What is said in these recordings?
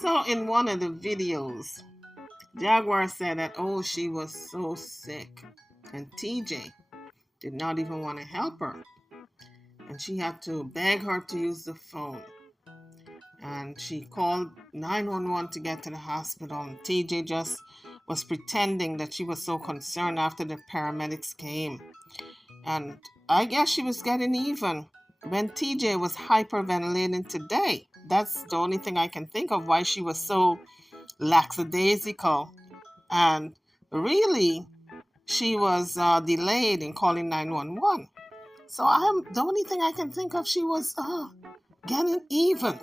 So in one of the videos, Jaguar said that, oh, she was so sick. And TJ did not even want to help her. And she had to beg her to use the phone. And she called 911 to get to the hospital. And TJ just was pretending that she was so concerned after the paramedics came. And I guess she was getting even when TJ was hyperventilating today. That's the only thing I can think of why she was so lackadaisical. And really, she was delayed in calling 911. So the only thing I can think of, she was getting even.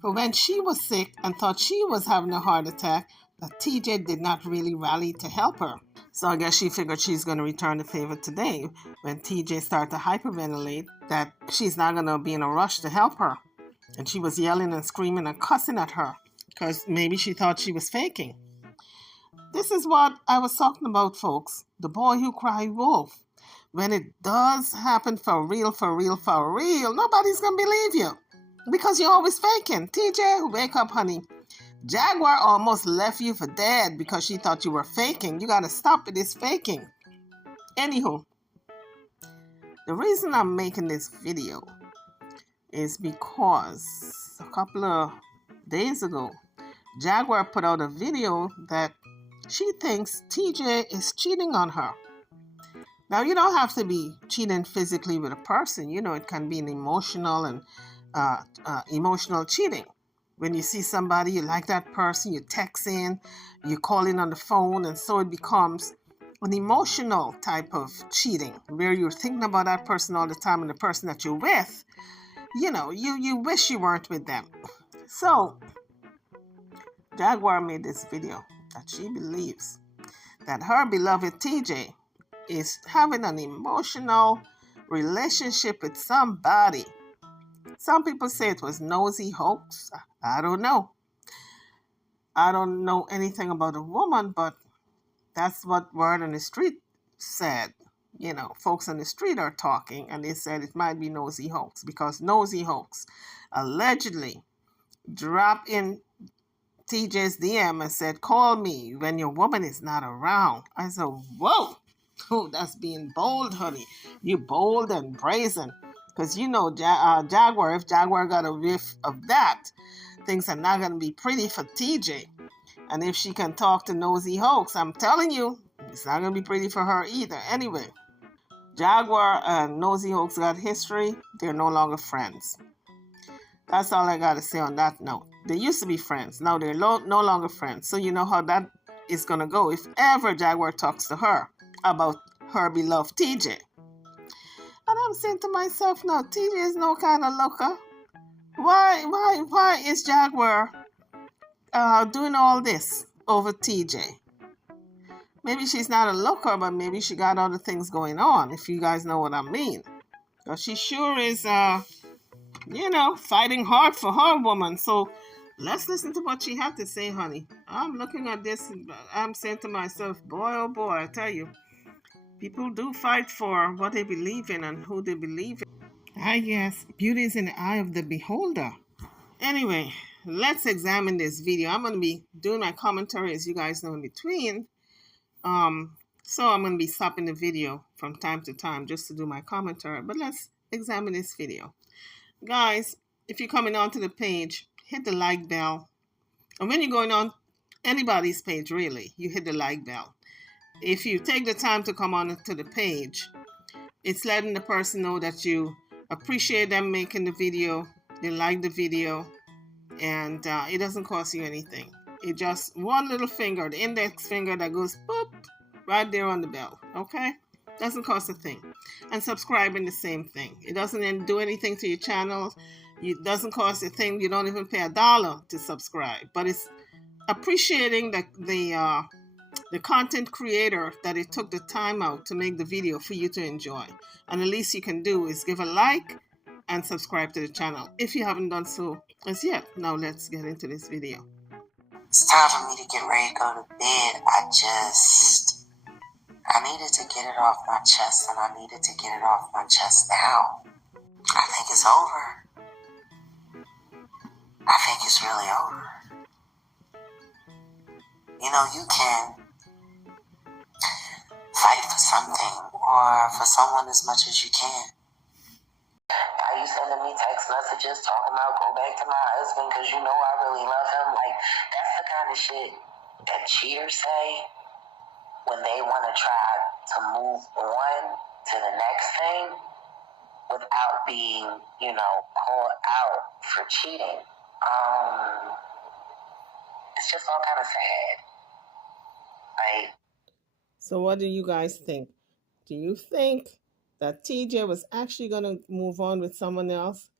For when she was sick and thought she was having a heart attack, that TJ did not really rally to help her. So I guess she figured she's going to return the favor today when TJ started to hyperventilate, that she's not going to be in a rush to help her. And she was yelling and screaming and cussing at her because maybe she thought she was faking. This is what I was talking about, folks. The boy who cried wolf. When it does happen for real, nobody's going to believe you because you're always faking. TJ, wake up, honey. Jaguar almost left you for dead because she thought you were faking. You got to stop with this faking. Anywho, the reason I'm making this video is because a couple of days ago, Jaguar put out a video that she thinks TJ is cheating on her. Now, you don't have to be cheating physically with a person. You know, it can be an emotional and emotional cheating. When you see somebody, you like that person, you text in, you call in on the phone, and so it becomes an emotional type of cheating where you're thinking about that person all the time and the person that you're with, you know, you wish you weren't with them. So, Jaguar made this video that she believes that her beloved TJ is having an emotional relationship with somebody. Some people say it was nosy hoax. I don't know. I don't know anything about a woman, but that's what word on the street said. You know, folks on the street are talking, and they said it might be nosy hoax because nosy hoax allegedly dropped in TJ's DM and said, call me when your woman is not around. I said, whoa, oh, that's being bold, honey. You bold and brazen. Because you know, Jaguar, if Jaguar got a whiff of that, things are not going to be pretty for TJ. And if she can talk to Nosy Hoax, I'm telling you, it's not going to be pretty for her either. Anyway, Jaguar and Nosy Hoax got history. They're no longer friends. That's all I got to say on that note. They used to be friends. Now they're no longer friends. So you know how that is going to go if ever Jaguar talks to her about her beloved TJ. And I'm saying to myself now, TJ is no kind of looker. Why is Jaguar doing all this over TJ? Maybe she's not a looker, but maybe she got other things going on, if you guys know what I mean. But she sure is, fighting hard for her woman. So let's listen to what she had to say, honey. I'm looking at this and I'm saying to myself, boy, oh boy, I tell you, people do fight for what they believe in and who they believe in. I guess beauty is in the eye of the beholder. Anyway, let's examine this video. I'm going to be doing my commentary, as you guys know, in between. So I'm going to be stopping the video from time to time just to do my commentary. But let's examine this video. Guys, if you're coming onto the page, hit the like bell. And when you're going on anybody's page, really, you hit the like bell. If you take the time to come on to the page, it's letting the person know that you appreciate them making the video, they like the video, and it doesn't cost you anything. It just one little finger, the index finger that goes boop, right there on the bell, okay? Doesn't cost a thing. And subscribing, the same thing. It doesn't do anything to your channel. It doesn't cost a thing. You don't even pay $1 to subscribe. But it's appreciating the content creator that it took the time out to make the video for you to enjoy. And the least you can do is give a like and subscribe to the channel if you haven't done so as yet. Now let's get into this video. It's time for me to get ready to go to bed. I needed to get it off my chest, and I needed to get it off my chest now. I think it's over. I think it's really over. You know, you can fight for something or for someone as much as you can. Are you sending me text messages talking about go back to my husband because you know I really love him? Like, that's the kind of shit that cheaters say when they want to try to move on to the next thing without being, you know, called out for cheating. It's just all kind of sad. Like, So what do you guys think? Do you think that TJ was actually going to move on with someone else,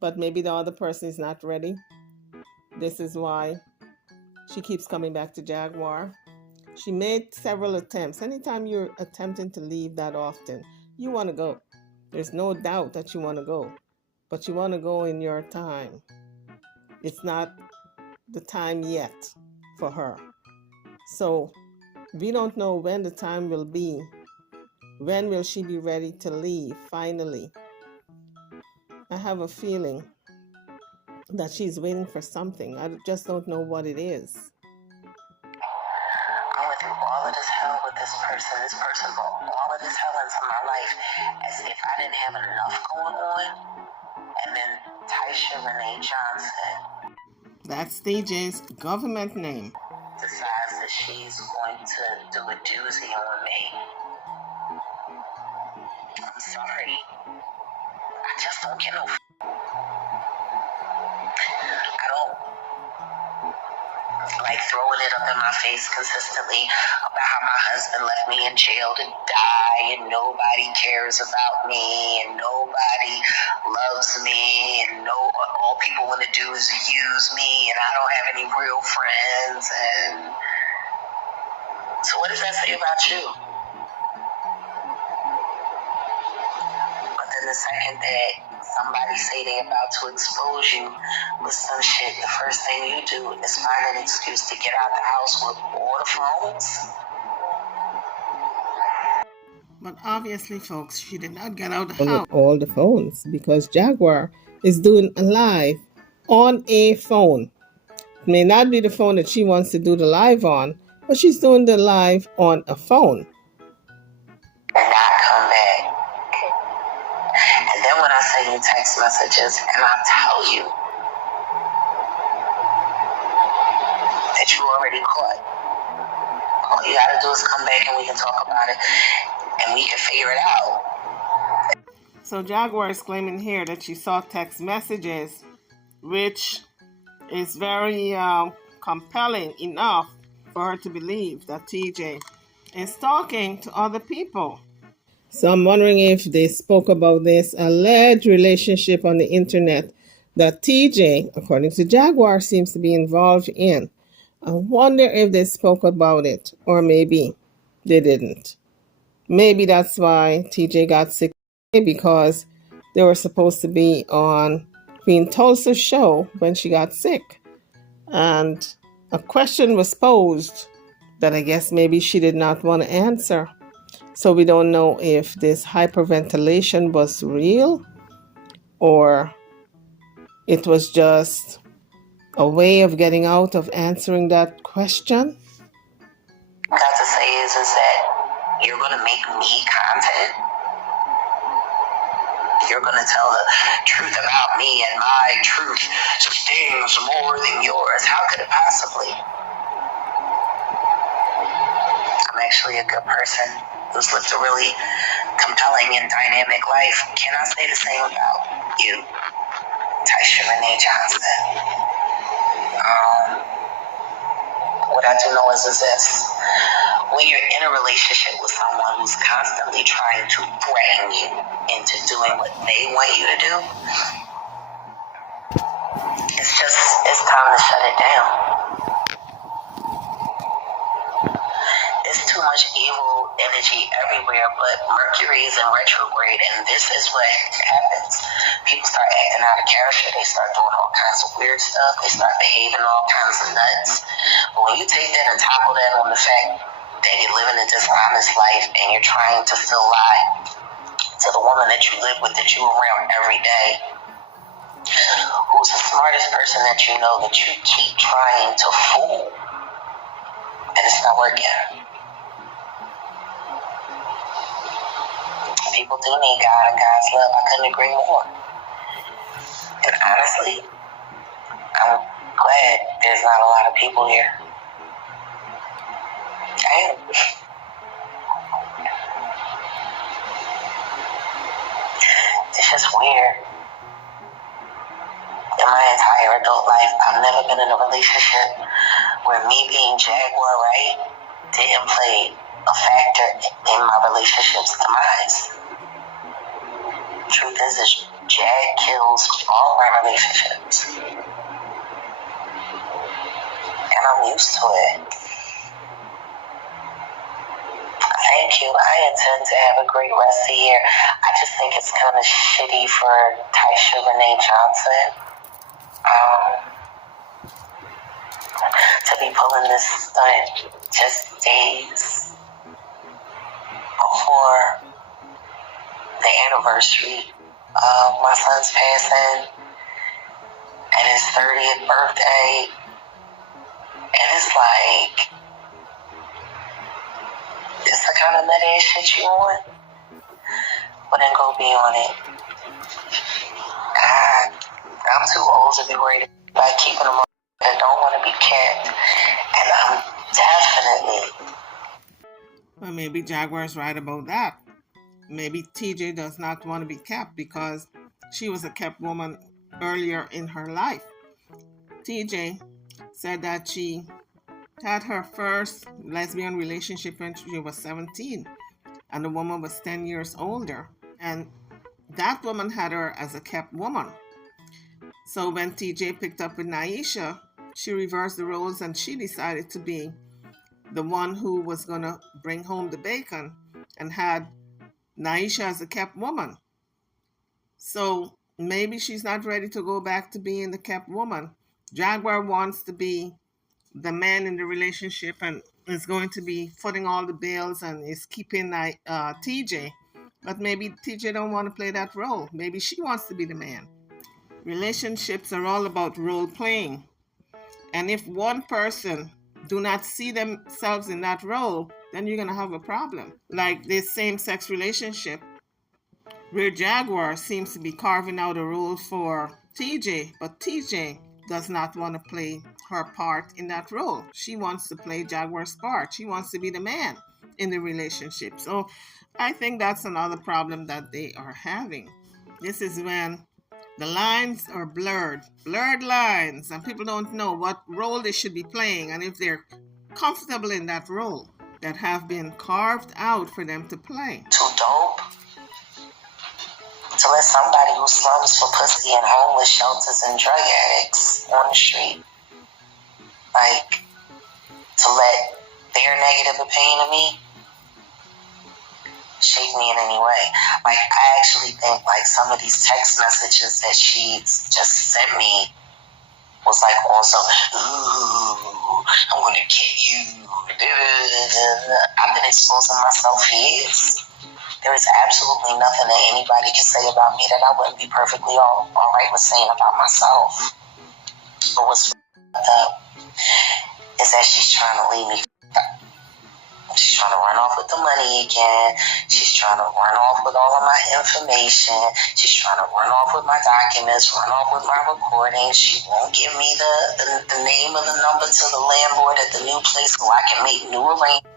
but maybe the other person is not ready? This is why she keeps coming back to Jaguar. She made several attempts. Anytime you're attempting to leave that often, you want to go. There's no doubt that you want to go, but you want to go in your time. It's not the time yet for her. So we don't know when the time will be. When will she be ready to leave finally? I have a feeling that she's waiting for something. I just don't know what it is. I went through all of this hell with this person. This person brought all of this hell into my life as if I didn't have enough going on. And then Taisha Renee Johnson, That's DJ's government name. decides that she's going to do a doozy on me. I'm sorry. I just don't get no. I don't like throwing it up in my face consistently about how my husband left me in jail to die and nobody cares about me and nobody loves me and all people want to do is use me and I don't have any real friends. And so what does that say about you? But then the second that somebody say they about to expose you with some shit, the first thing you do is find an excuse to get out the house with all the phones. But obviously, folks, she did not get out the house with all the phones because Jaguar is doing a live on a phone. It may not be the phone that she wants to do the live on, but she's doing the live on a phone. And not come back. And then when I send you text messages and I tell you that you already caught, all you gotta do is come back and we can talk about it and we can figure it out. So Jaguar is claiming here that she saw text messages, which is very compelling enough for her to believe that TJ is talking to other people. So I'm wondering if they spoke about this alleged relationship on the internet that TJ, according to Jaguar, seems to be involved in. I wonder if they spoke about it, or maybe they didn't. Maybe that's why TJ got sick, because they were supposed to be on Queen Tulsa's show when she got sick. And a question was posed that I guess maybe she did not want to answer. So we don't know if this hyperventilation was real or it was just a way of getting out of answering that question. What I got to say is that you're going to make me content. You're going to tell the truth about me and my truth stings more than yours. How could it possibly? I'm actually a good person who's lived a really compelling and dynamic life. Can I say the same about you, Taisha Renee Johnson? What I do know is this. When you're in a relationship with someone who's constantly trying to bring you into doing what they want you to do, it's time to shut it down. There's too much evil energy everywhere, but Mercury is in retrograde, and this is what happens. People start acting out of character. They start doing all kinds of weird stuff. They start behaving all kinds of nuts. But when you take that and topple that on the fact that you're living a dishonest life and you're trying to still lie to the woman that you live with, that you around every day, who's the smartest person that you know, that you keep trying to fool, and it's not working. People do need God and God's love. I couldn't agree more. And honestly, I'm glad there's not a lot of people here. I am. It's just weird. In my entire adult life, I've never been in a relationship where me being Jaguar, right, didn't play a factor in my relationship's demise. Truth is Jag kills all my relationships. And I'm used to it. Thank you. I intend to have a great rest of the year. I just think it's kind of shitty for Tysha Renee Johnson to be pulling this stunt just days before the anniversary of my son's passing and his 30th birthday. And it's like, it's the kind of nutty shit you want, but then go be on it. I'm too old to be worried about keeping them up that don't want to be kept. And I'm definitely. Well, maybe Jaguar's right about that. Maybe TJ does not want to be kept because she was a kept woman earlier in her life. TJ said that she had her first lesbian relationship when she was 17 and the woman was 10 years older, and that woman had her as a kept woman. So when TJ picked up with Naisha, she reversed the roles and she decided to be the one who was going to bring home the bacon and had Naisha as a kept woman. So maybe she's not ready to go back to being the kept woman. Jaguar wants to be the man in the relationship and is going to be footing all the bills and is keeping TJ. But maybe TJ don't want to play that role. Maybe she wants to be the man. Relationships are all about role playing. And if one person do not see themselves in that role, then you're going to have a problem. Like this same-sex relationship where Jaguar seems to be carving out a role for TJ, but TJ does not want to play her part in that role. She wants to play Jaguar's part. She wants to be the man in the relationship. So I think that's another problem that they are having. This is when the lines are blurred lines, and people don't know what role they should be playing and if they're comfortable in that role that have been carved out for them to play. Too dope to let somebody who slums for pussy in homeless shelters and drug addicts on the street, like, to let their negative opinion of me shape me in any way. Like, I actually think, like, some of these text messages that she just sent me was like also, ooh, I'm gonna get you. I've been exposing myself for years. There is absolutely nothing that anybody can say about me that I wouldn't be perfectly all right with saying about myself. But what's up is that she's trying to leave me up. She's trying to run off with the money again. She's trying to run off with all of my information. She's trying to run off with my documents, run off with my recordings. She won't give me the name of the number to the landlord at the new place so I can make new arrangements.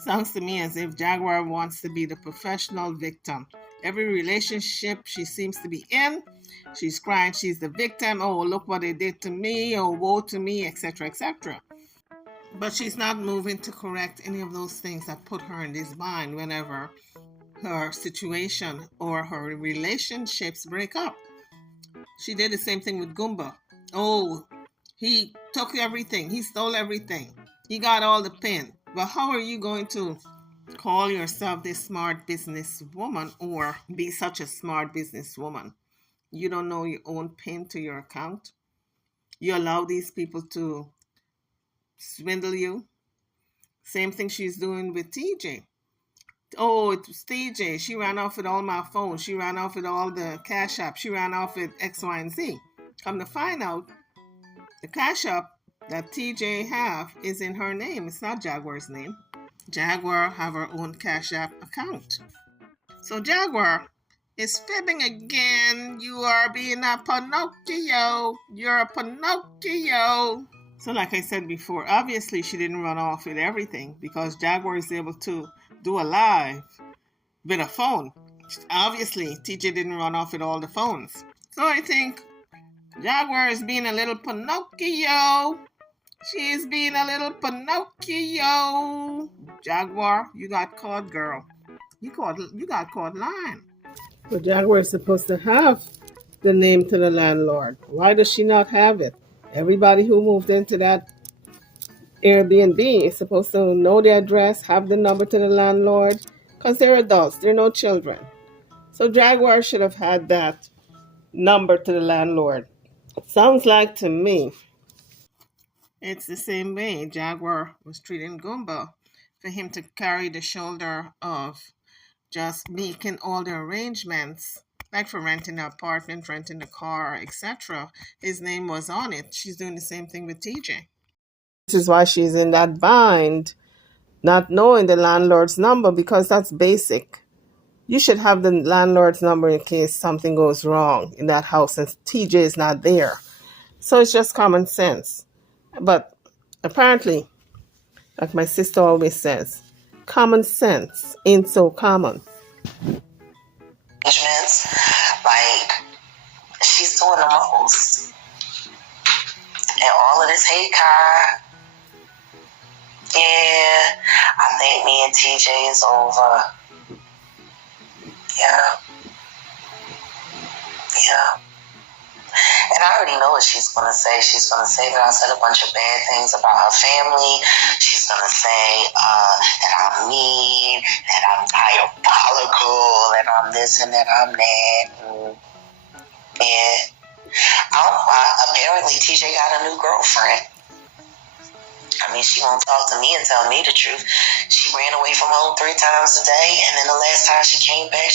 Sounds to me as if Jaguar wants to be the professional victim. Every relationship she seems to be in, she's crying she's the victim. Oh, look what they did to me. Oh, woe to me, etc., etc. But she's not moving to correct any of those things that put her in this bind whenever her situation or her relationships break up. She did the same thing with Goomba. Oh, he took everything. He stole everything. He got all the pin. But how are you going to call yourself this smart businesswoman or be such a smart businesswoman? You don't know your own pin to your account. You allow these people to swindle you. Same thing she's doing with TJ. Oh, it was TJ. She ran off with all my phones. She ran off with all the Cash App. She ran off with X, Y, and Z. Come to find out, the Cash App that TJ have is in her name. It's not Jaguar's name. Jaguar have her own Cash App account. So Jaguar is fibbing again. You are being a Pinocchio. You're a Pinocchio. So like I said before, obviously she didn't run off with everything because Jaguar is able to do a live with a phone. Obviously, TJ didn't run off with all the phones. So I think Jaguar is being a little Pinocchio. She's being a little Pinocchio. Jaguar, you got caught, girl. You got caught lying. The Jaguar is supposed to have the name to the landlord. Why does she not have it? Everybody who moved into that Airbnb is supposed to know the address, have the number to the landlord, because they're adults, they're no children. So Jaguar should have had that number to the landlord. Sounds like to me. It's the same way Jaguar was treating Goomba for him to carry the shoulder of just making all the arrangements, like for renting an apartment, renting a car, etc. His name was on it. She's doing the same thing with TJ. This is why she's in that bind, not knowing the landlord's number, because that's basic. You should have the landlord's number in case something goes wrong in that house and TJ is not there. So it's just common sense. But apparently, like my sister always says, common sense ain't so common. Like, she's doing the most. And all of this hate Kai. Yeah, I think me and TJ is over. Yeah. And I already know what she's going to say. She's going to say that I said a bunch of bad things about her family. She's going to say that I'm mean, that I'm diabolical, that I'm this and that I'm that. And apparently TJ got a new girlfriend. I mean, she won't talk to me and tell me the truth. She ran away from home 3 times a day, and then the last time she came back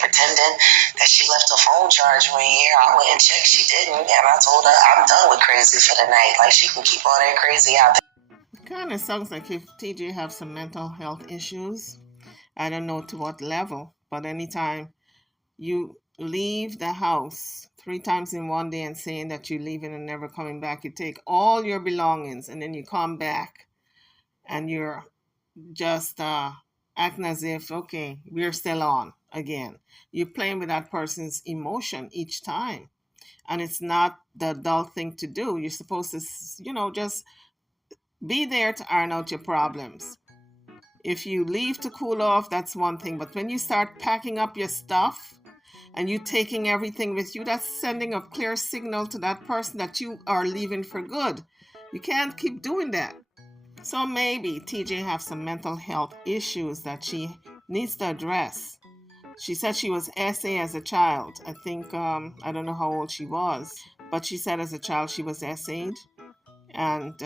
pretending that she left her phone charger in here. I went and checked, she didn't, and I told her I'm done with crazy for the night. Like, she can keep all that crazy out there. It kind of sounds like if TJ have some mental health issues. I don't know to what level, but anytime you leave the house 3 times in one day and saying that you're leaving and never coming back, you take all your belongings and then you come back and you're just acting as if, okay, we're still on again. You're playing with that person's emotion each time. And it's not the adult thing to do. You're supposed to, just be there to iron out your problems. If you leave to cool off, that's one thing. But when you start packing up your stuff, and you taking everything with you, that's sending a clear signal to that person that you are leaving for good. You can't keep doing that. So maybe TJ have some mental health issues that she needs to address. She said she was SA as a child. I think, I don't know how old she was, but she said as a child she was SA'd. And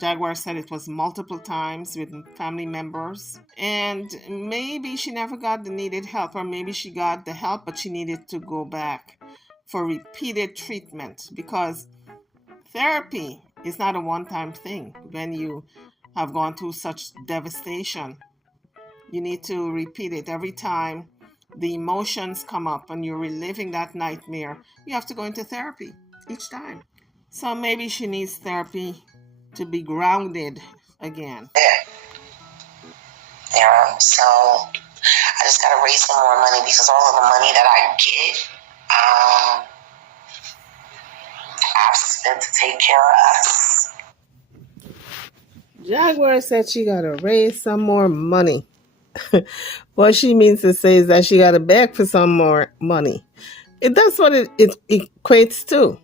Jaguar said it was multiple times with family members. And maybe she never got the needed help, or maybe she got the help, but she needed to go back for repeated treatment, because therapy is not a one-time thing. When you have gone through such devastation, you need to repeat it every time the emotions come up and you're reliving that nightmare. You have to go into therapy each time. So maybe she needs therapy to be grounded again. Yeah, so I just got to raise some more money, because all of the money that I get, I've spent to take care of us. Jaguar said she got to raise some more money. What she means to say is that she got to beg for some more money. That's what it equates to.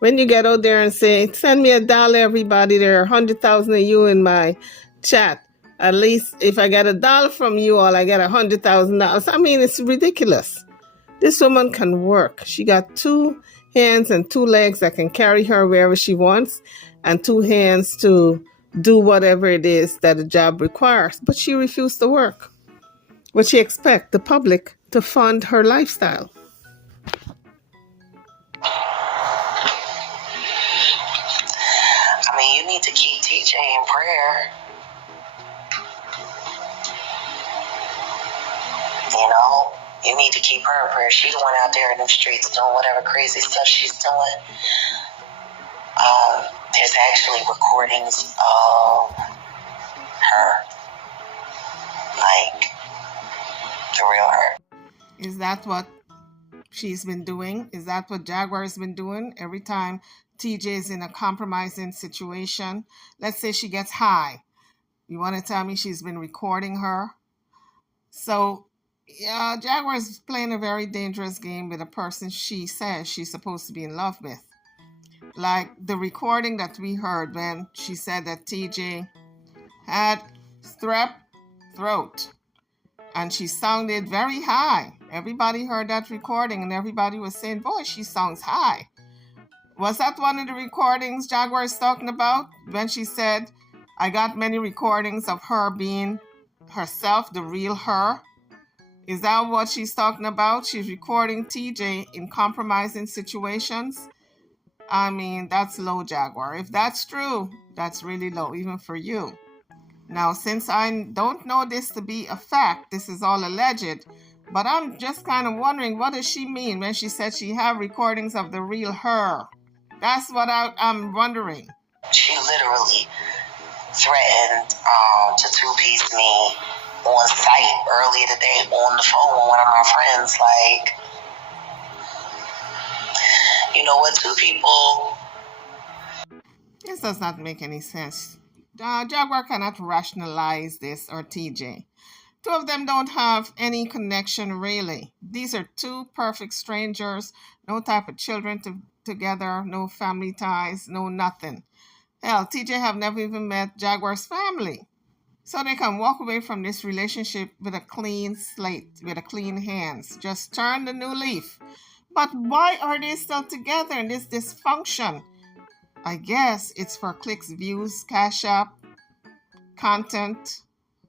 When you get out there and say, send me $1, everybody, there are 100,000 of you in my chat. At least if I get $1 from you all, I get $100,000. I mean, it's ridiculous. This woman can work. She got 2 hands and 2 legs that can carry her wherever she wants, and 2 hands to do whatever it is that a job requires. But she refused to work. But she expects the public to fund her lifestyle. I mean, you need to keep TJ in prayer. You know, you need to keep her in prayer. She's the one out there in the streets doing whatever crazy stuff she's doing. There's actually recordings of her, like the real her. Is that what she's been doing? Is that what Jaguar has been doing? Every time TJ is in a compromising situation, let's say she gets high, you want to tell me she's been recording her? So, yeah, Jaguar is playing a very dangerous game with a person she says she's supposed to be in love with. Like the recording that we heard when she said that TJ had strep throat and she sounded very high. Everybody heard that recording and everybody was saying, boy, she sounds high. Was that one of the recordings Jaguar is talking about when she said, I got many recordings of her being herself, the real her? Is that what she's talking about? She's recording TJ in compromising situations? I mean, that's low, Jaguar. If that's true, that's really low, even for you. Now, since I don't know this to be a fact, this is all alleged, but I'm just kind of wondering, what does she mean when she said she have recordings of the real her? That's what I'm wondering. She literally threatened to two-piece me on site earlier today on the phone with one of my friends. Like, you know what, two people... This does not make any sense. Jaguar cannot rationalize this, or TJ. Two of them don't have any connection, really. These are two perfect strangers, no type of children together, no family ties, no nothing. Hell, TJ have never even met Jaguar's family. So they can walk away from this relationship with a clean slate, with a clean hands. Just turn the new leaf. But why are they still together in this dysfunction? I guess it's for clicks, views, cash app, content,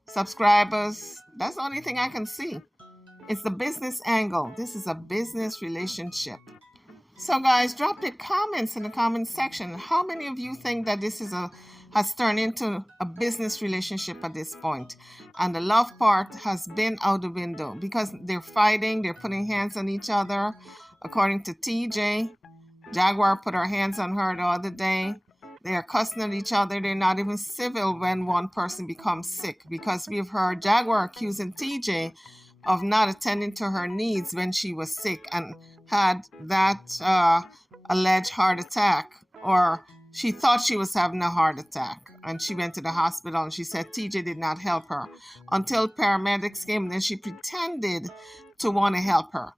subscribers. That's the only thing I can see. It's the business angle. This is a business relationship. So guys, drop your comments in the comment section. How many of you think that this has turned into a business relationship at this point? And the love part has been out the window because they're fighting, they're putting hands on each other. According to TJ, Jaguar put her hands on her the other day. They are cussing at each other. They're not even civil when one person becomes sick, because we've heard Jaguar accusing TJ of not attending to her needs when she was sick and had that alleged heart attack, or she thought she was having a heart attack, and she went to the hospital and she said TJ did not help her until paramedics came, and then she pretended to want to help her.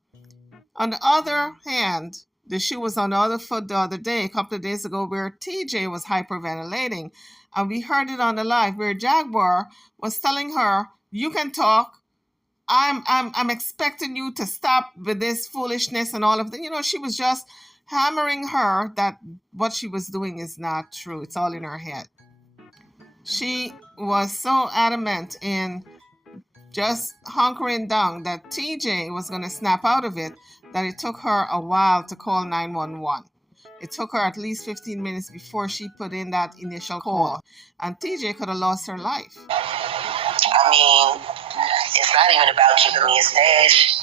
On the other hand, the shoe was on the other foot the other day, a couple of days ago, where TJ was hyperventilating, and we heard it on the live where Jaguar was telling her, you can talk, I'm expecting you to stop with this foolishness and all of that. You know, she was just hammering her that what she was doing is not true. It's all in her head. She was so adamant in just hunkering down that TJ was going to snap out of it that it took her a while to call 911. It took her at least 15 minutes before she put in that initial call. And TJ could have lost her life. I mean, it's not even about keeping me a stash.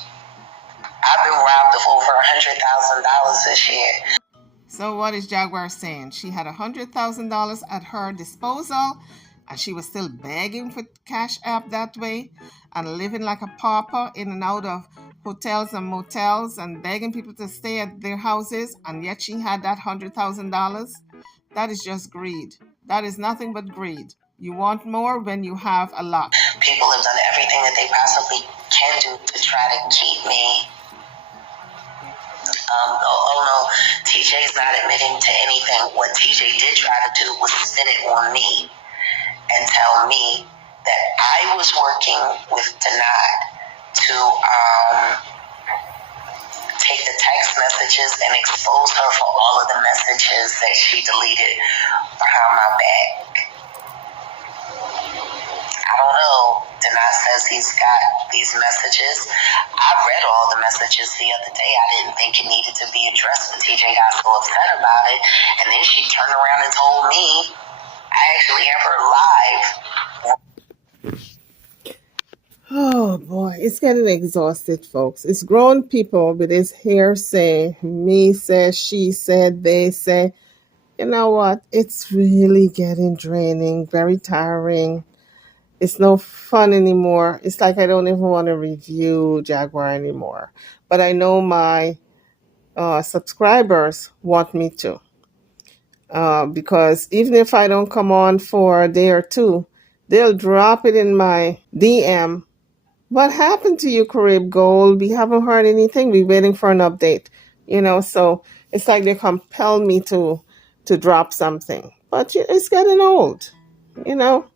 I've been robbed of over $100,000 this year. So what is Jaguar saying? She had $100,000 at her disposal, and she was still begging for cash app that way, and living like a pauper in and out of hotels and motels, and begging people to stay at their houses, and yet she had that $100,000. That is just greed. That is nothing but greed. You want more when you have a lot. People have done everything that they possibly can do to try to keep me. No, TJ's not admitting to anything. What TJ did try to do was spin it on me and tell me that I was working with Denard to take the text messages and expose her for all of the messages that she deleted behind my back. I don't know. Denard says he's got these messages. I read all the messages the other day. I didn't think it needed to be addressed, but TJ got so upset about it. And then she turned around and told me I actually have her live. Oh boy, it's getting exhausted, folks. It's grown people with this hearsay, me said, she said, they say. You know what? It's really getting draining, very tiring. It's no fun anymore. It's like I don't even want to review Jaguar anymore. But I know my subscribers want me to. Because even if I don't come on for a day or two, they'll drop it in my DM. What happened to you, Carib Gold? We haven't heard anything. We're waiting for an update. So it's like they compel me to drop something. But it's getting old. You know,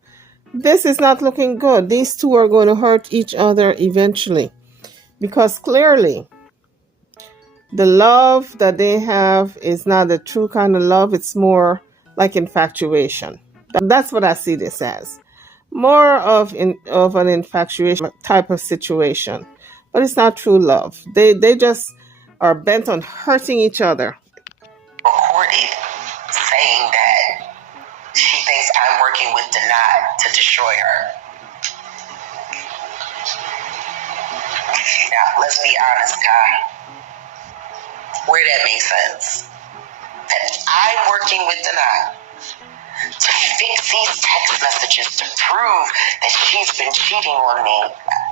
this is not looking good. These two are going to hurt each other eventually. Because clearly, the love that they have is not the true kind of love. It's more like infatuation. That's what I see this as. More of an infatuation type of situation. But it's not true love. They just are bent on hurting each other. Recorded saying that she thinks I'm working with Denied to destroy her. Now, let's be honest, Kai. Where that makes sense? That I'm working with Denied to fix these text messages to prove that she's been cheating on me.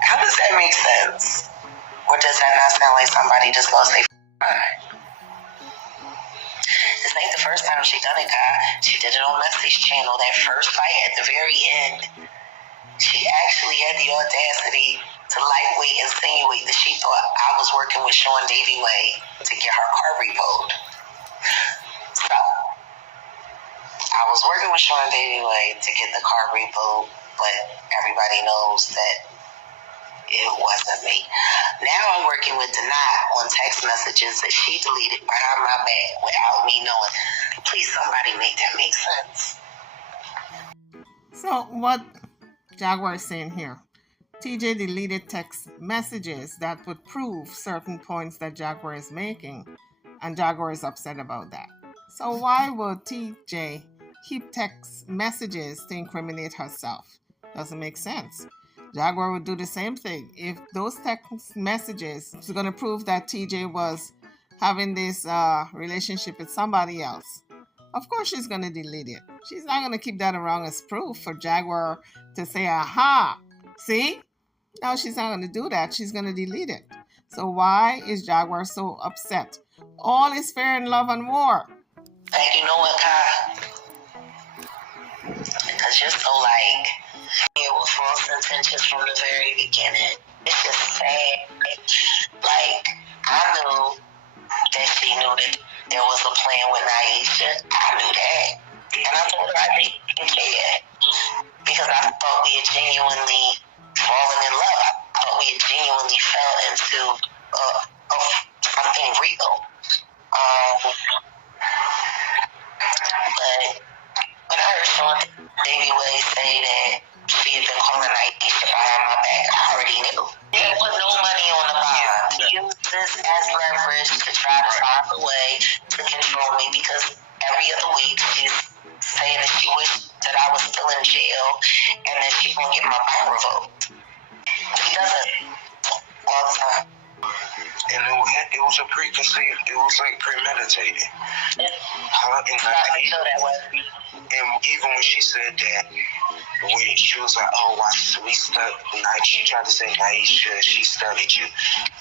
How does that make sense? Or does that not sound like somebody just gonna say, fine? This ain't the first time she done it, Kai. She did it on Message Channel, that first fight at the very end. She actually had the audacity to lightweight insinuate that she thought I was working with Sean Davy Way to get her car repoed. So, I was working with Sean Davy Way to get the car repoed, but everybody knows that it wasn't me. Now I'm working with Denied on text messages that she deleted behind my back without me knowing. Please, somebody make that make sense. So what Jaguar is saying here, TJ deleted text messages that would prove certain points that Jaguar is making, and Jaguar is upset about that. So why would TJ keep text messages to incriminate herself? Doesn't make sense. Jaguar would do the same thing. If those text messages is going to prove that TJ was having this relationship with somebody else, of course she's going to delete it. She's not going to keep that around as proof for Jaguar to say, aha, see? No, she's not going to do that. She's going to delete it. So why is Jaguar so upset? All is fair in love and war. Hey, you know what, Kai? Because you're so it was false intentions from the very beginning. It's just sad. I knew that she knew that there was a plan with Naisha. I knew that. And I told her I didn't care. Because I thought we had genuinely fallen in love. I thought we had genuinely fell into something real. But when I heard Sean Davy Way say that she had been calling Naisha behind my back, I already knew. They put no money on the bond. He used this as leverage to try to find a way to control me because every other week she's saying that she wished that I was still in jail and that she won't get my bond revoked. He does it all the time. And it was a preconceived, it was like premeditated. And even when she said that, when she was like, oh, we studied, she tried to say Naisha, she studied you.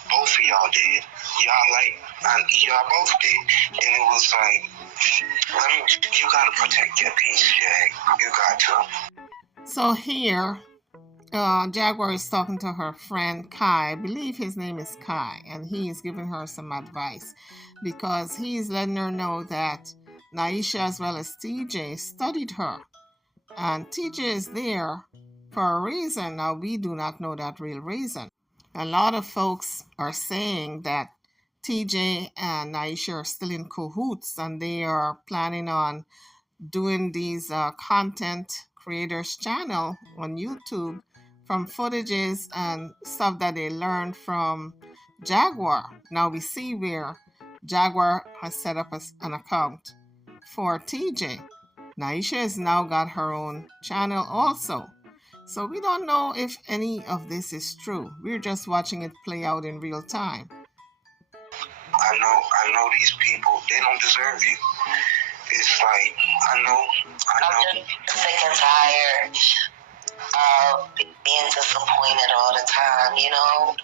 Both of y'all did. Y'all both did. And it was like, you gotta protect your peace, Jag. You got to. So here, Jaguar is talking to her friend Kai. I believe his name is Kai, and he is giving her some advice because he's letting her know that Naisha as well as TJ studied her, and TJ is there for a reason. Now we do not know that real reason. A lot of folks are saying that TJ and Naisha are still in cahoots and they are planning on doing these content creators channel on YouTube from footages and stuff that they learned from Jaguar. Now we see where Jaguar has set up an account for TJ. Naisha has now got her own channel also. So we don't know if any of this is true. We're just watching it play out in real time. I know these people, they don't deserve you. It's like, I know. I'm just sick and tired of being disappointed all the time, you know?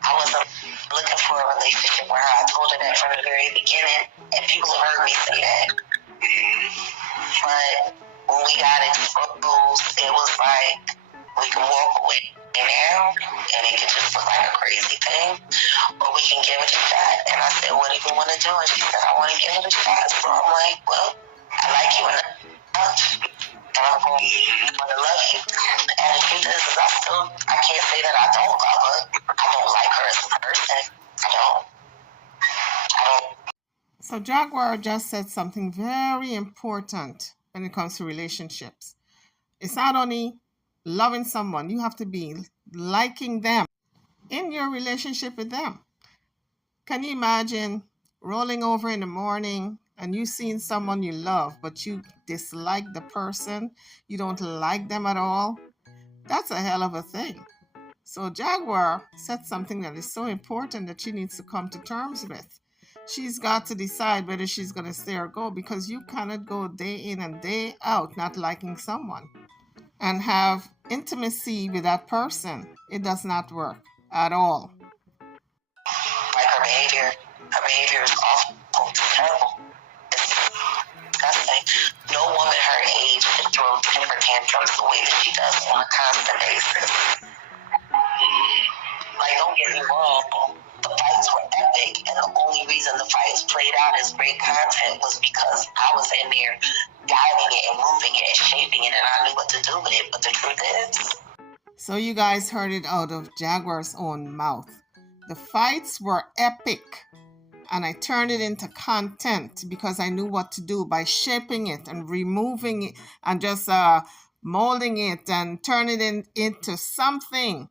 I wasn't looking for a relationship where I told her that from the very beginning, and people have heard me say that. But when we got exposed, it was like we can walk away now, and it can just look like a crazy thing, or we can give it a shot. And I said, what do you want to do? And she said, I want to give it a shot. So I'm like, well, I like you enough, and I'm going to love you. And the truth is I can't say that I don't love her. I don't like her as a person. I don't. So Jaguar just said something very important when it comes to relationships. It's not only loving someone, you have to be liking them in your relationship with them. Can you imagine rolling over in the morning and you seeing someone you love, but you dislike the person, you don't like them at all? That's a hell of a thing. So Jaguar said something that is so important that she needs to come to terms with. She's got to decide whether she's going to stay or go, because you cannot go day in and day out not liking someone and have intimacy with that person. It does not work at all. Like her behavior is awful, terrible. It's disgusting. No woman her age should throw temper tantrums the way that she does on a constant basis. Like, don't get me wrong, the fights were epic, and the only reason the fights played out as great content was because I was in there guiding it and moving it and shaping it, and I knew what to do with it. But the truth is, so you guys heard it out of Jaguar's own mouth. The fights were epic, and I turned it into content because I knew what to do by shaping it and removing it and just molding it and turning it into something.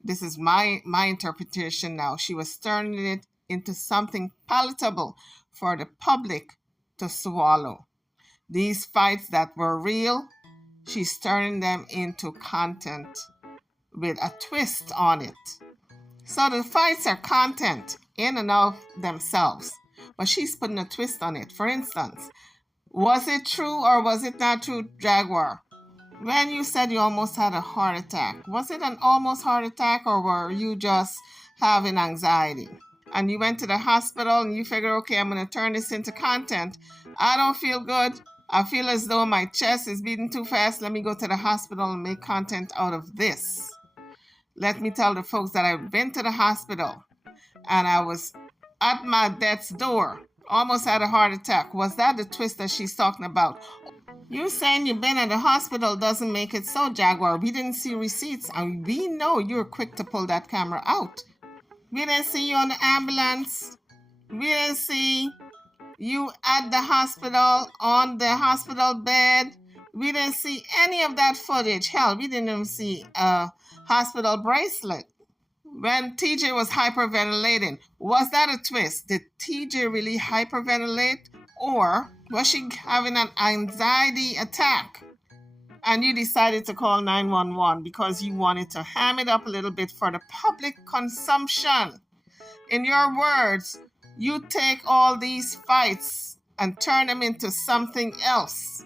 This is my interpretation now. She was turning it into something palatable for the public to swallow. These fights that were real, she's turning them into content with a twist on it. So the fights are content in and of themselves, but she's putting a twist on it. For instance, was it true or was it not true, Jaguar? When you said you almost had a heart attack, was it an almost heart attack, or were you just having anxiety? And you went to the hospital and you figured, okay, I'm going to turn this into content. I don't feel good. I feel as though my chest is beating too fast. Let me go to the hospital and make content out of this. Let me tell the folks that I've been to the hospital and I was at my death's door, almost had a heart attack. Was that the twist that she's talking about? You saying you've been at the hospital doesn't make it so, Jaguar. We didn't see receipts, and we know you're quick to pull that camera out. We didn't see you on the ambulance. We didn't see you at the hospital, on the hospital bed. We didn't see any of that footage. Hell, we didn't even see a hospital bracelet. When TJ was hyperventilating, was that a twist? Did TJ really hyperventilate? Or was she having an anxiety attack and you decided to call 911 because you wanted to ham it up a little bit for the public consumption? In your words, you take all these fights and turn them into something else.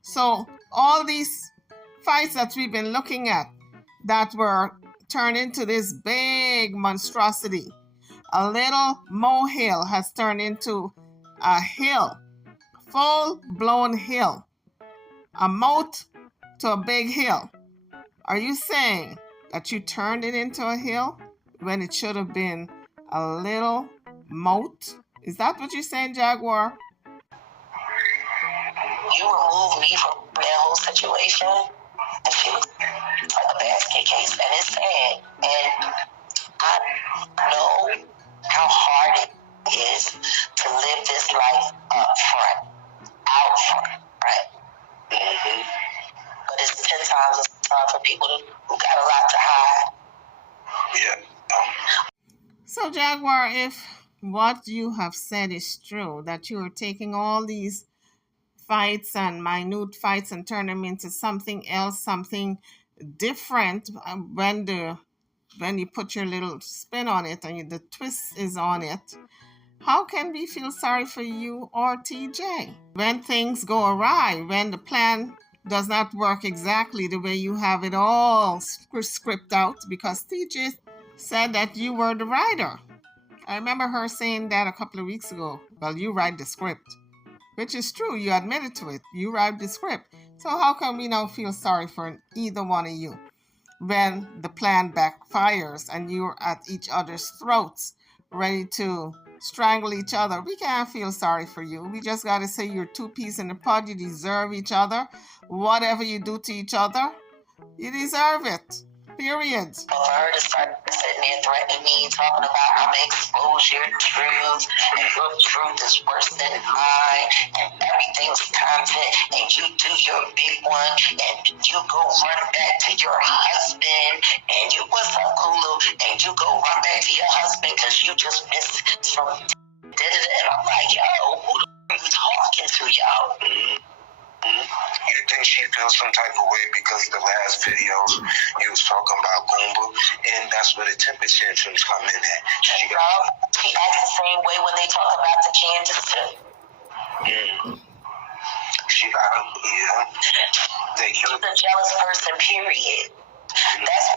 So all these fights that we've been looking at that were turned into this big monstrosity, a little molehill has turned into a hill, full-blown hill, a moat to a big hill. Are you saying that you turned it into a hill when it should have been a little moat? Is that what you're saying, Jaguar? you removed me from that whole situation, and she was like a basket case, and it's sad. And I know how hard it is to live this life up front, out front, right? Mm-hmm. But it's 10 times as hard for people who got a lot to hide. Yeah. So, Jaguar, if what you have said is true, that you are taking all these fights and minute fights and turn them into something else, something different when you put your little spin on it and the twist is on it. How can we feel sorry for you or TJ? When things go awry, when the plan does not work exactly the way you have it all script out, because TJ said that you were the writer. I remember her saying that a couple of weeks ago. Well, you write the script, which is true. You admitted to it. You write the script. So how come we now feel sorry for either one of you when the plan backfires and you're at each other's throats, ready to strangle each other? We can't feel sorry for you. We just got to say you're two peas in the pod. You deserve each other. Whatever you do to each other, you deserve it. Period. For her to start sitting there threatening me, talking about I'm going to expose your truth, and your truth is worse than mine, and everything's content, and you do your big one, and you go run back to your husband, and you, what's up, Kulu, and you go run back to your husband because you just missed some and I'm like, yo, who the f*** are you talking to, y'all? You think she feels some type of way because the last videos you was talking about Goomba, and that's where the temper tantrums come in at. She acts the same way when they talk about the Kansas too. She got, yeah. She's a jealous person, period. That's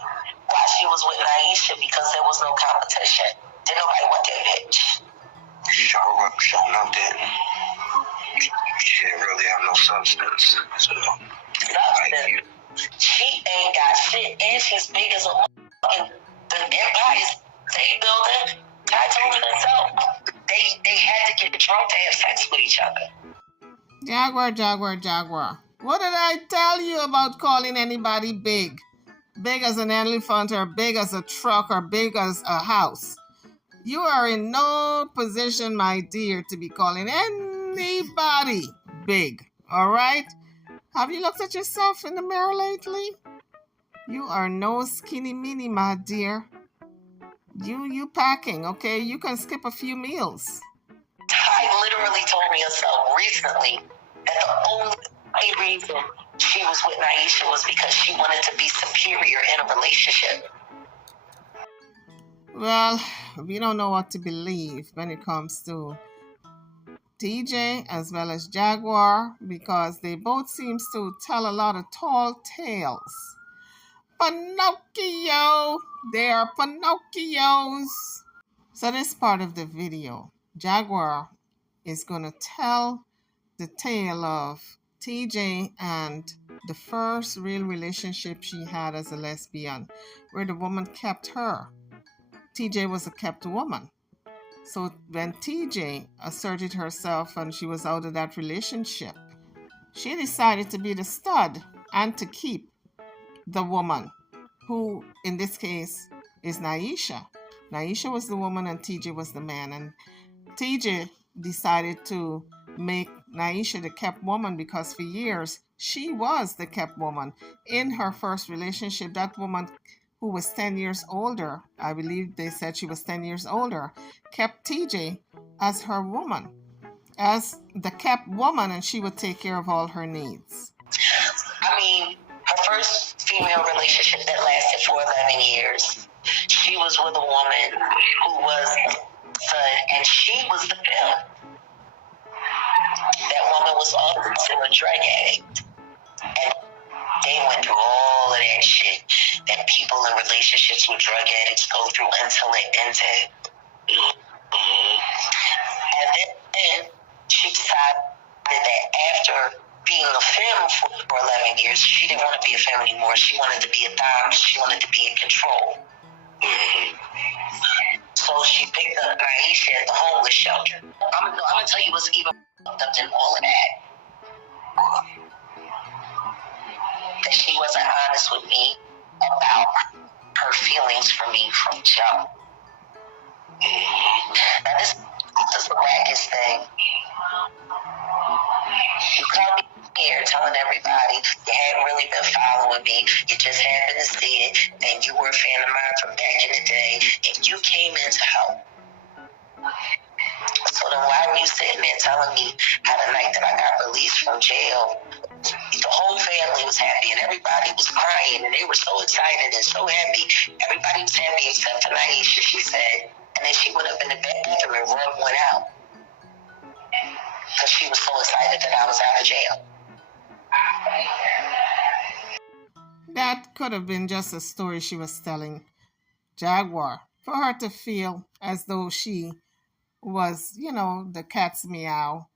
why she was with Naisha, because there was no competition. Didn't nobody want that bitch. Showing up there. She didn't really have no substance. So, substance. She ain't got shit, and she's big as a motherfucking the Empire State Building. I told her herself. They had to get drunk to have sex with each other. Jaguar. What did I tell you about calling anybody big? Big as an elephant, or big as a truck, or big as a house. You are in no position, my dear, to be calling anybody big. All right? Have you looked at yourself in the mirror lately? You are no skinny mini, my dear. You packing, okay? You can skip a few meals. I literally told myself recently that the only reason she was with Naisha was because she wanted to be superior in a relationship. Well, we don't know what to believe when it comes to TJ as well as Jaguar, because they both seem to tell a lot of tall tales. Pinocchio! They are Pinocchios! So this part of the video, Jaguar is going to tell the tale of TJ and the first real relationship she had as a lesbian, where the woman kept her. TJ was a kept woman. So when TJ asserted herself and she was out of that relationship, she decided to be the stud and to keep the woman, who in this case is Naisha. Naisha was the woman and TJ was the man. And TJ decided to make Naisha the kept woman because for years she was the kept woman. In her first relationship, that woman who was 10 years older, I believe they said she was 10 years older, kept TJ as her woman, as the kept woman, and she would take care of all her needs. I mean, her first female relationship that lasted for 11 years, she was with a woman who was the son, and she was the pimp. That woman was also a drug addict. And they went through all of that shit that people in relationships with drug addicts go through until it ended. And then she decided that after being a femme for 11 years, she didn't want to be a femme anymore. She wanted to be a dom. She wanted to be in control. So she picked up Naisha at the homeless shelter. I'm gonna tell you what's even fucked up than all of that. That she wasn't honest with me about her feelings for me from jump. Now this is the wackest thing. You come here telling everybody you hadn't really been following me, you just happened to see it, and you were a fan of mine from back in the day, and you came in to help. So then why were you sitting there telling me how the night that I got released from jail, the whole family was happy and everybody was crying and they were so excited and so happy. Everybody was happy except for Naisha, she said. And then she went up in the bathroom and rubbed one out because she was so excited that I was out of jail. That could have been just a story she was telling Jaguar for her to feel as though she was, the cat's meow.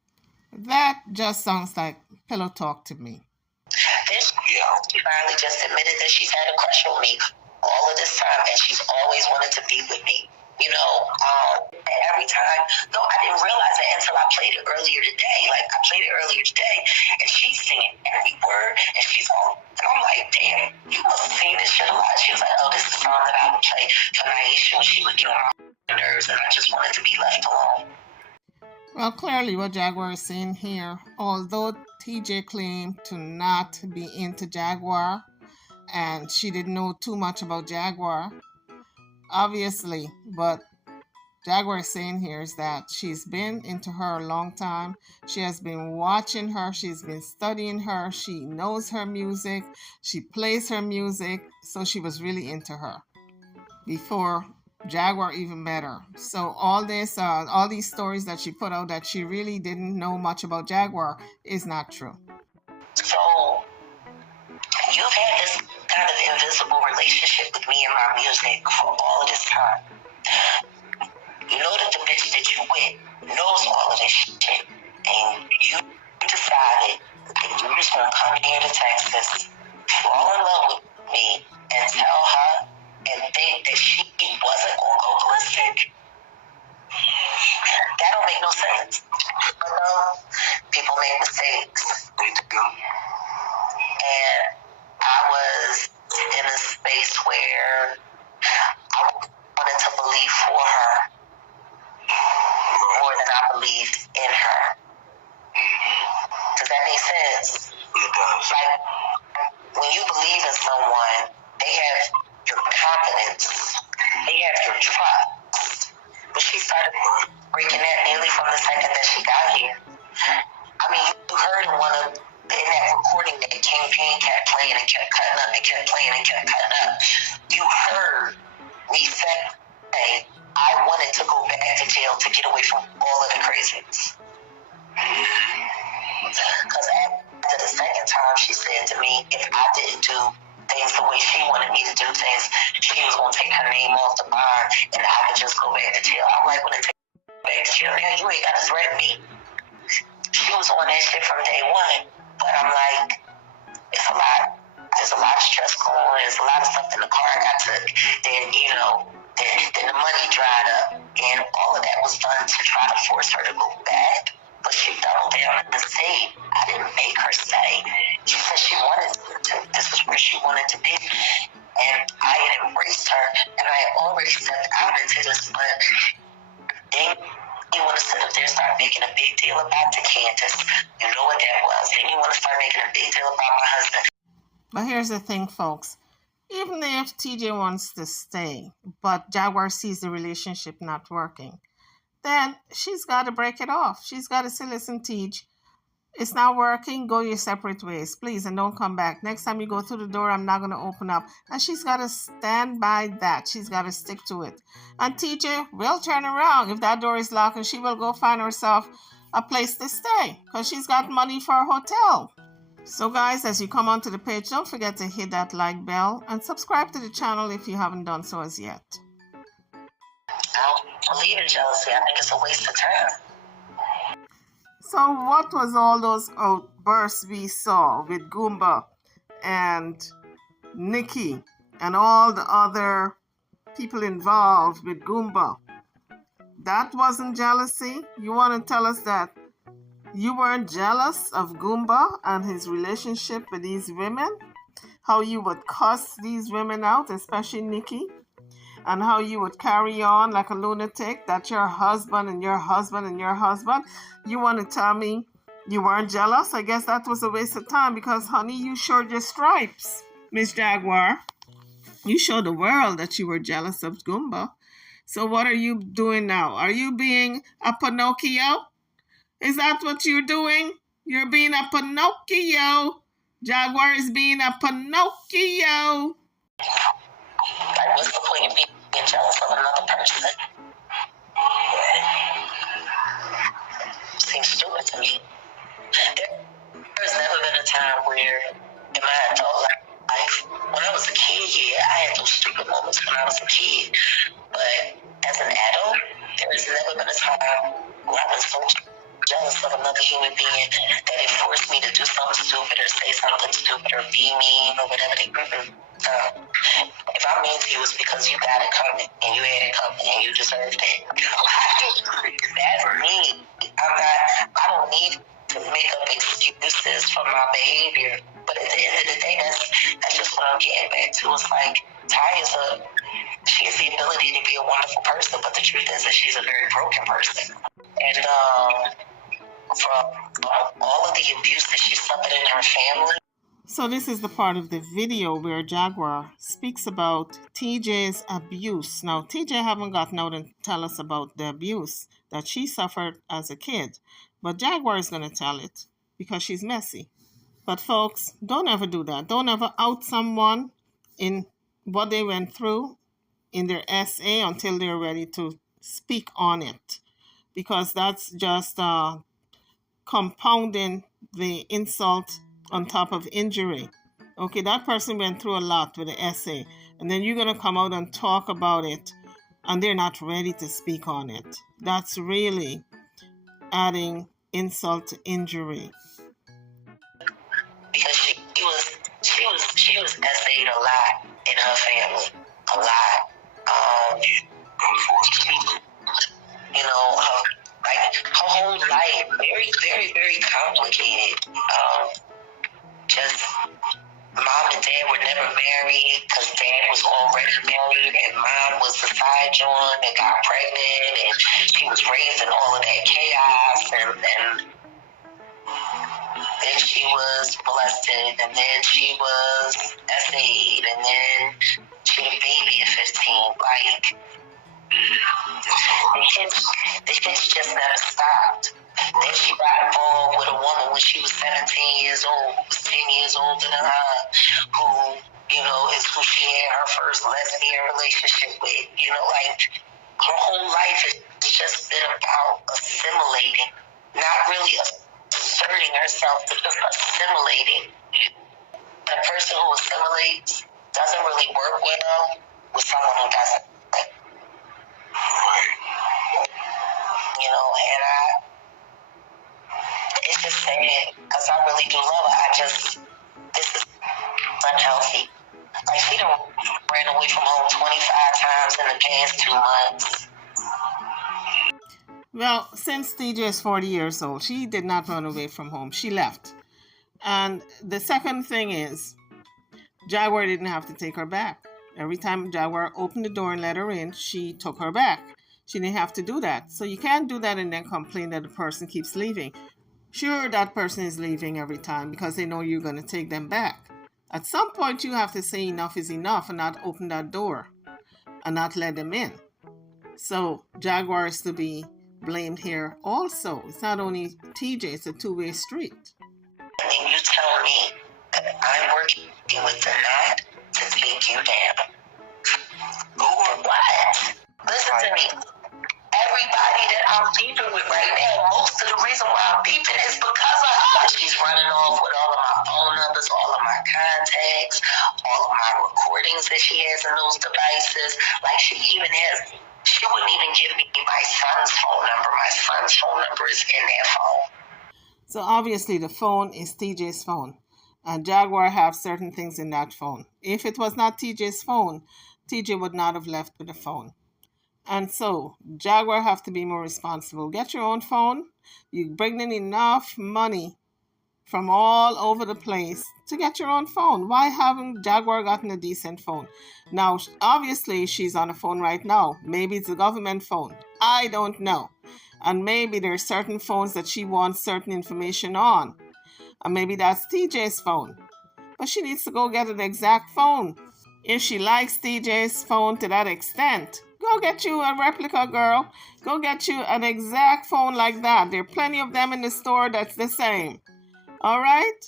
That just sounds like pillow talk to me. Then she finally just admitted that she's had a crush on me all of this time, and she's always wanted to be with me. Every time, no, I didn't realize it until I played it earlier today. Like, I played it earlier today, and she's singing every word, and she's on, and I'm like, damn, you must have seen this shit a lot. She was like, oh, this is a song that I would play for Naisha when she would get on my nerves, and I just wanted to be left alone. Well, clearly what Jaguar is saying here, although TJ claimed to not be into Jaguar, and she didn't know too much about Jaguar, obviously, but Jaguar is saying here is that she's been into her a long time. She has been watching her. She's been studying her. She knows her music. She plays her music. So she was really into her before Jaguar even met her. So all these stories that she put out that she really didn't know much about Jaguar is not true. So you've had this kind of invisible relationship with me and my music for all of this time. You know that the bitch that you with knows all of this shit, and you decided that you just gonna come here to Texas, fall in love with me, and tell her and think that she wasn't gonna go ballistic. That don't make no sense. But no, people make mistakes. They do. And I was in a space where I wanted to believe for her more than I believed in her. Does that make sense? It does. Like, when you believe in someone, they have your confidence, they have your trust. But she started breaking that nearly from the second that she got here. I mean, you heard in that recording that King Payne kept playing and kept cutting up and kept playing and kept cutting up. You heard me say, I wanted to go back to jail to get away from all of the craziness. Because after the second time, she said to me, if I didn't do things the way she wanted me to do things, she was going to take her name off the bond and I could just go back to jail. I'm like, when I take back to jail, now you ain't got to threaten me. She was on that shit from day one. But I'm like, it's a lot. There's a lot of stress going on. There's a lot of stuff in the car I got took. Then the money dried up. And all of that was done to try to force her to go back. But she doubled down and stayed. I didn't make her stay. She said she wanted to. This is where she wanted to be. And I had embraced her. And I had already stepped out into this. But then you want to sit up there and start making a big deal about the Candace. You know what that was. Then you want to start making a big deal about my husband. But here's the thing, folks. Even if TJ wants to stay, but Jaguar sees the relationship not working, then she's got to break it off. She's got to say, listen, TJ, it's not working. Go your separate ways, please, and don't come back. Next time you go through the door, I'm not going to open up. And she's got to stand by that. She's got to stick to it. And TJ will turn around. If that door is locked, and she will go find herself a place to stay because she's got money for a hotel. So guys, as you come onto the page, don't forget to hit that like bell and subscribe to the channel if you haven't done so as yet. I don't believe in jealousy. I think it's a waste of time. So what was all those outbursts we saw with Goomba and Nikki and all the other people involved with Goomba? That wasn't jealousy? You want to tell us that you weren't jealous of Goomba and his relationship with these women? How you would cuss these women out, especially Nikki? And how you would carry on like a lunatic, that your husband and your husband and your husband? You want to tell me you weren't jealous? I guess that was a waste of time because, honey, you showed your stripes, Miss Jaguar. You showed the world that you were jealous of Goomba. So what are you doing now? Are you being a Pinocchio? Is that what you're doing? You're being a Pinocchio. Jaguar is being a Pinocchio. Like, what's the point of being jealous of another person? Seems stupid to me. There's never been a time where, in my adult life, when I was a kid, yeah, I had those stupid moments when I was a kid. But as an adult, there has never been a time where I was so jealous of another human being that it forced me to do something stupid or say something stupid or be mean or whatever they if I'm mean to you, it's because you got it coming and you had it coming and you deserved it. That's me. I don't need to make up excuses for my behavior. But at the end of the day, that's just what I'm getting back to. It's like, Ty is she has the ability to be a wonderful person, but the truth is that she's a very broken person. And from all of the abuse that she suffered in her family. So this is the part of the video where Jaguar speaks about TJ's abuse. Now, TJ haven't gotten out and tell us about the abuse that she suffered as a kid, but Jaguar is going to tell it because she's messy. But folks, don't ever do that. Don't ever out someone in what they went through in their essay until they're ready to speak on it, because that's just compounding the insult on top of injury. Okay, that person went through a lot with the essay, and then you're going to come out and talk about it, and they're not ready to speak on it. That's really adding insult to injury. Because she was essayed a lot in her family, a lot. You know, her whole life, very, very, very complicated. Just mom and dad were never married because dad was already married and mom was the side joint that got pregnant, and she was raised in all of that chaos, and then she was molested, and then she was essayed, and then she had a baby at 15. Like, the hits just never stopped. Then she got involved with a woman when she was 17 years old, who was 10 years older than her, who, you know, is who she had her first lesbian relationship with. You know, like, her whole life has just been about assimilating, not really asserting herself, but just assimilating. And a person who assimilates doesn't really work well with someone who doesn't. You know, and it's just sad because I really do love her. This is unhealthy. Like, she done ran away from home 25 times in the past 2 months. Well, since TJ is 40 years old, she did not run away from home. She left. And the second thing is, Jaguar didn't have to take her back. Every time Jaguar opened the door and let her in, she took her back. She didn't have to do that. So you can't do that and then complain that the person keeps leaving. Sure, that person is leaving every time because they know you're going to take them back. At some point, you have to say enough is enough and not open that door and not let them in. So Jaguar is to be blamed here also. It's not only TJ, it's a two-way street. And you tell me that I'm working with the knot to take you down. Or what? Listen to me. Everybody that I'm beefing with right now, most of the reason why I'm beefing is because of her. She's running off with all of my phone numbers, all of my contacts, all of my recordings that she has in those devices. Like, she wouldn't even give me my son's phone number. My son's phone number is in that phone. So obviously the phone is TJ's phone. And Jaguar have certain things in that phone. If it was not TJ's phone, TJ would not have left with the phone. And so Jaguar have to be more responsible. Get your own phone. You bring in enough money from all over the place to get your own phone. Why haven't Jaguar gotten a decent phone? Now, obviously, she's on a phone right now. Maybe it's a government phone. I don't know. And maybe there's certain phones that she wants certain information on. And maybe that's TJ's phone. But she needs to go get an exact phone. If she likes TJ's phone to that extent, Go get you a replica, girl. Go get you an exact phone like that. There are plenty of them in the store that's the same. All right?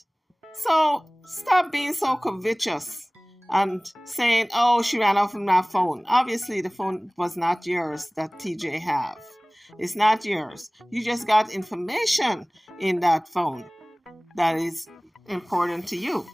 So stop being so covetous and saying, oh, she ran off with my phone. Obviously, the phone was not yours that TJ have. It's not yours. You just got information in that phone that is important to you.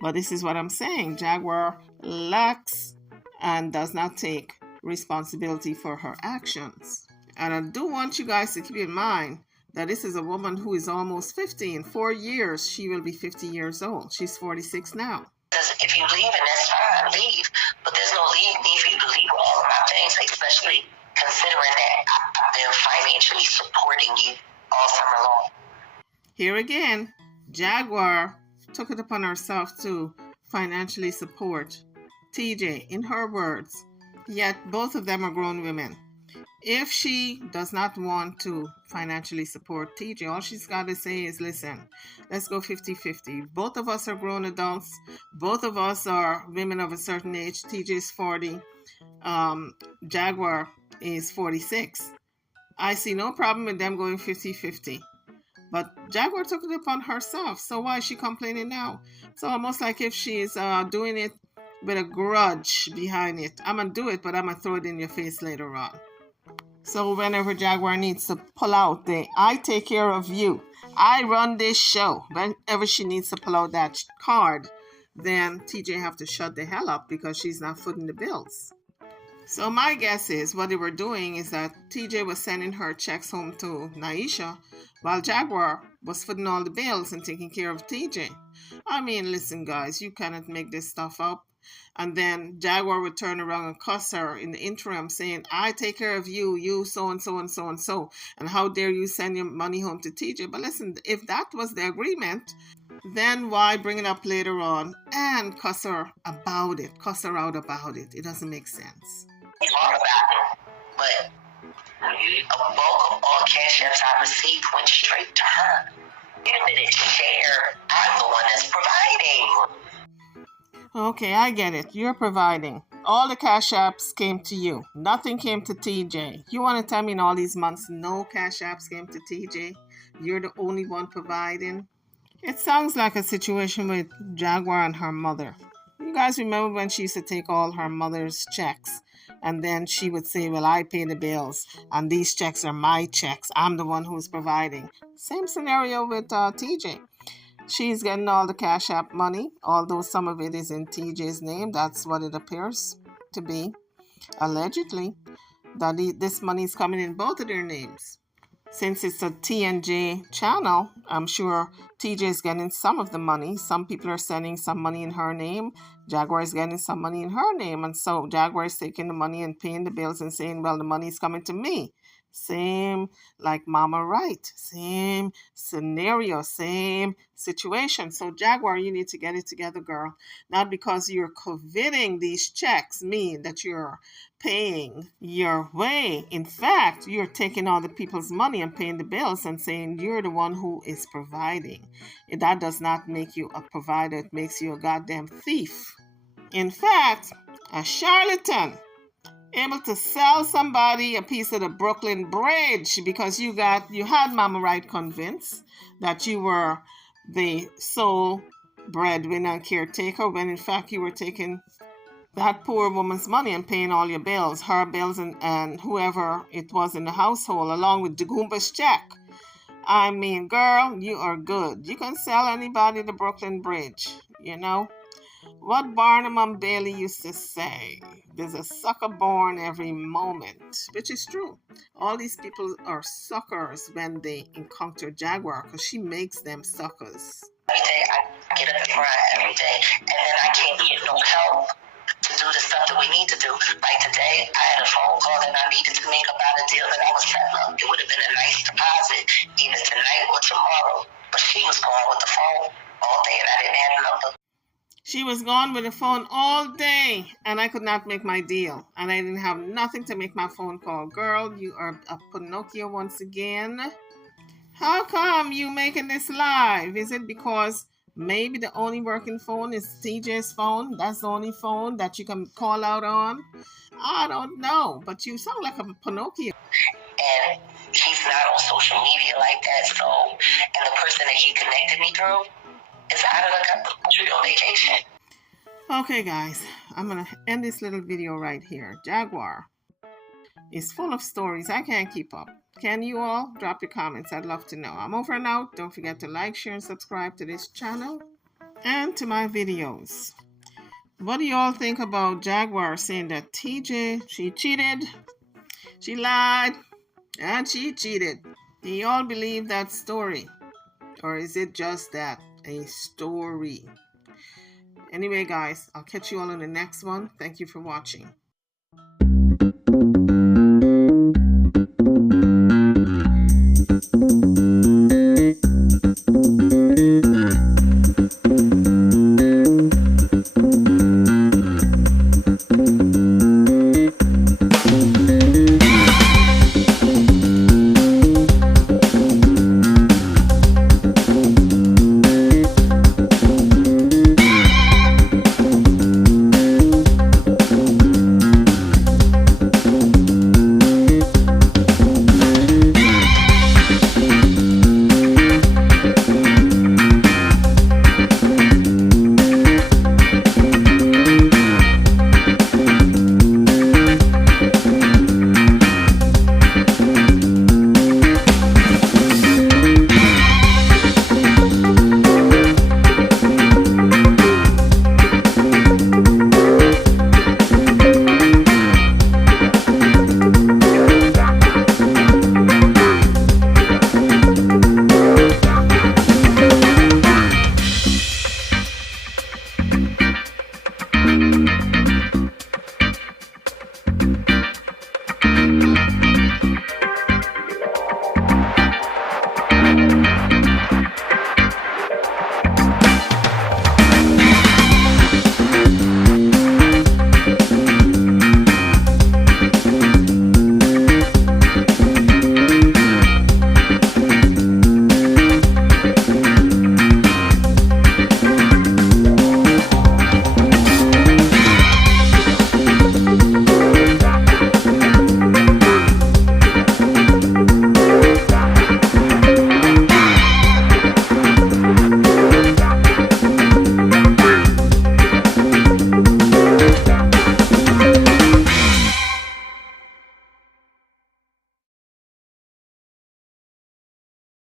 But this is what I'm saying. Jaguar lacks and does not take responsibility for her actions. And I do want you guys to keep in mind that this is a woman who is almost 50. In 4 years, she will be 50 years old. She's 46 now. If you leave, and that's fine, leave. But there's no need for you to leave all of my things, especially considering that I've been financially supporting you all summer long. Here again, Jaguar took it upon herself to financially support TJ, in her words. Yet both of them are grown women. If she does not want to financially support TJ, all she's got to say is, listen, let's go 50-50. Both of us are grown adults. Both of us are women of a certain age. TJ is 40. Jaguar is 46. I see no problem with them going 50-50. But Jaguar took it upon herself. So why is she complaining now? It's almost like if she's doing it with a grudge behind it. I'm going to do it, but I'm going to throw it in your face later on. So whenever Jaguar needs to pull out the I take care of you, I run this show, whenever she needs to pull out that card, then TJ have to shut the hell up because she's not footing the bills. So my guess is what they were doing is that TJ was sending her checks home to Naisha while Jaguar was footing all the bills and taking care of TJ. I mean, listen guys, you cannot make this stuff up. And then Jaguar would turn around and cuss her in the interim saying, I take care of you, you so and so and so and so. And how dare you send your money home to TJ? But listen, if that was the agreement, then why bring it up later on and cuss her about it, cuss her out about it? It doesn't make sense. Talk about it, but a bulk of all cash apps I received went straight to her. You didn't share. I'm the one that's providing. Okay, I get it. You're providing. All the cash apps came to you. Nothing came to TJ. You want to tell me in all these months no cash apps came to TJ? You're the only one providing? It sounds like a situation with Jaguar and her mother. You guys remember when she used to take all her mother's checks and then she would say, well, I pay the bills and these checks are my checks. I'm the one who's providing. Same scenario with TJ. She's getting all the Cash App money, although some of it is in TJ's name. That's what it appears to be, allegedly, that this money is coming in both of their names. Since it's a TNJ channel, I'm sure TJ is getting some of the money. Some people are sending some money in her name. Jaguar is getting some money in her name. And so Jaguar is taking the money and paying the bills and saying, well, the money is coming to me. Same like Mama Right. Same scenario, same situation. So Jaguar, you need to get it together, girl. Not because you're coveting these checks mean that you're paying your way. In fact, you're taking all the people's money and paying the bills and saying you're the one who is providing. That does not make you a provider. It makes you a goddamn thief. In fact, a charlatan, able to sell somebody a piece of the Brooklyn Bridge because you had Mama Right convinced that you were the sole breadwinner and caretaker when in fact you were taking that poor woman's money and paying all your bills, her bills and whoever it was in the household, along with Dagumba's check. I mean, girl, you are good. You can sell anybody the Brooklyn Bridge, you know. What Barnum and Bailey used to say, there's a sucker born every moment, which is true. All these people are suckers when they encounter Jaguar because she makes them suckers. Every day I get up and run every day, and then I can't get no help to do the stuff that we need to do. Like today, I had a phone call that I needed to make about a deal that I was setting up. It would have been a nice deposit either tonight or tomorrow, but she was gone with the phone all day and I didn't have a number. She was gone with the phone all day and I could not make my deal. And I didn't have nothing to make my phone call. Girl, you are a Pinocchio once again. How come you making this live? Is it because Maybe the only working phone is TJ's phone. That's the only phone that you can call out on. I don't know, but you sound like a Pinocchio. And he's not on social media like that, so, and the person that he connected me through is out of the country on vacation. Okay, guys, I'm going to end this little video right here. Jaguar is full of stories. I can't keep up. Can you all? Drop your comments. I'd love to know. I'm over and out. Don't forget to like, share, and subscribe to this channel and to my videos. What do you all think about Jaguar saying that TJ, she cheated, she lied, and she cheated? Do you all believe that story? Or is it just that, a story? Anyway, guys, I'll catch you all in the next one. Thank you for watching.